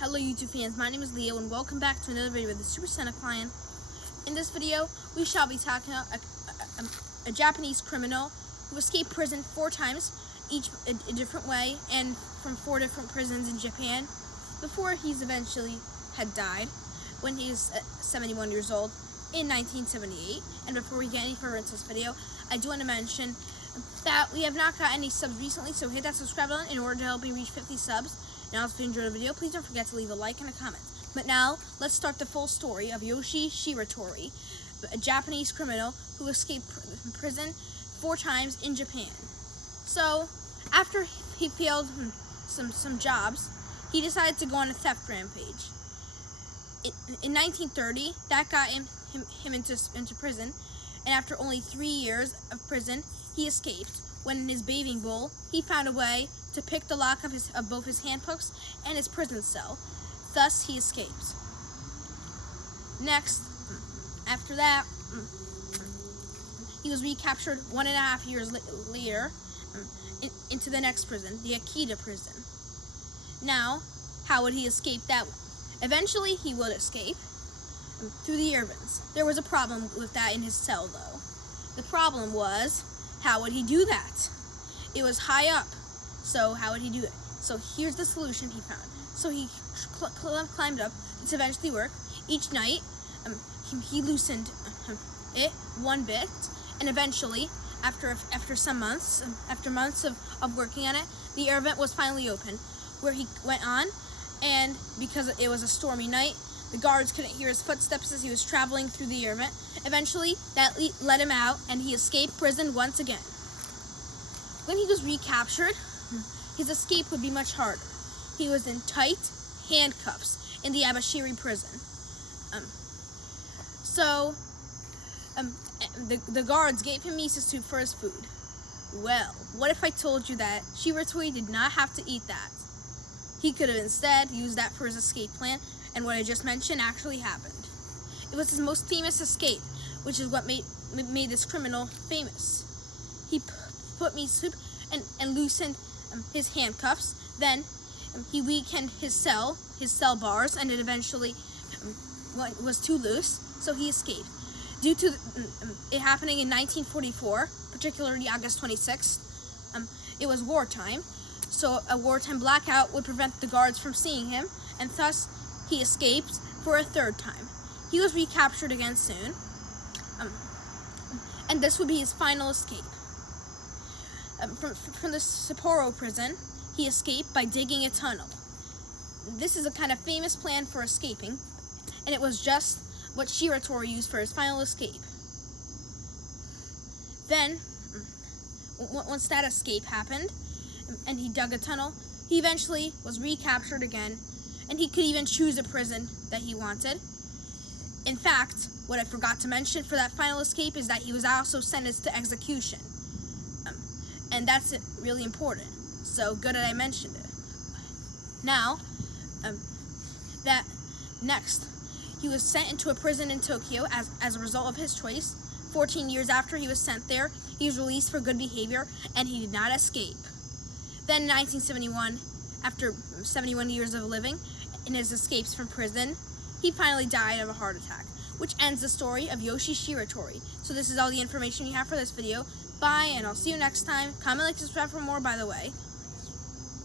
Hello YouTube fans, my name is Leo and welcome back to another video with the Super Santa Clan. In this video, we shall be talking about a Japanese criminal who escaped prison 4 times, each a different way, and from 4 different prisons in Japan, before he's eventually had died when he was 71 years old in 1978. And before we get any further into this video, I do want to mention that we have not got any subs recently, so hit that subscribe button in order to help me reach 50 subs. Now, if you enjoyed the video, please don't forget to leave a like and a comment. But now, let's start the full story of Yoshi Shiratori, a Japanese criminal who escaped from prison 4 times in Japan. So, after he failed some jobs, he decided to go on a theft rampage. In 1930, that got him into prison, and after only 3 years of prison, he escaped. When in his bathing bowl, he found a way to pick the lock of both his handcuffs and his prison cell. Thus, he escaped. Next, after that, he was recaptured 1.5 years later into the next prison, the Akita prison. Now, how would he escape that? Eventually, he would escape through the air vents. There was a problem with that in his cell, though. The problem was, how would he do that? It was high up. So how would he do it? So here's the solution he found. So he climbed up to eventually work. Each night, he loosened it one bit, and eventually, after months of working on it, the air vent was finally open, where he went on, and because it was a stormy night, the guards couldn't hear his footsteps as he was traveling through the air vent. Eventually, that let him out, and he escaped prison once again. When he was recaptured, his escape would be much harder. He was in tight handcuffs in the Abashiri prison. The guards gave him miso soup for his food. Well, what if I told you that Shiratori did not have to eat that? He could have instead used that for his escape plan, and what I just mentioned actually happened. It was his most famous escape, which is what made this criminal famous. He put miso soup and loosened his handcuffs. Then he weakened his cell bars, and it eventually was too loose, so he escaped. Due to it happening in 1944, particularly August 26th, it was wartime, so a wartime blackout would prevent the guards from seeing him, and thus he escaped for a 3rd time. He was recaptured again soon, and this would be his final escape. From the Sapporo prison, he escaped by digging a tunnel. This is a kind of famous plan for escaping, and it was just what Shiratori used for his final escape. Then, once that escape happened, and he dug a tunnel, he eventually was recaptured again, and he could even choose a prison that he wanted. In fact, what I forgot to mention for that final escape is that he was also sentenced to execution. And that's really important. So good that I mentioned it. Now, next, he was sent into a prison in Tokyo as a result of his choice. 14 years after he was sent there, he was released for good behavior, and he did not escape. Then in 1971, after 71 years of living in his escapes from prison, he finally died of a heart attack, which ends the story of Yoshi Shiratori. So this is all the information we have for this video. Bye, and I'll see you next time. Comment, like, subscribe for more, by the way.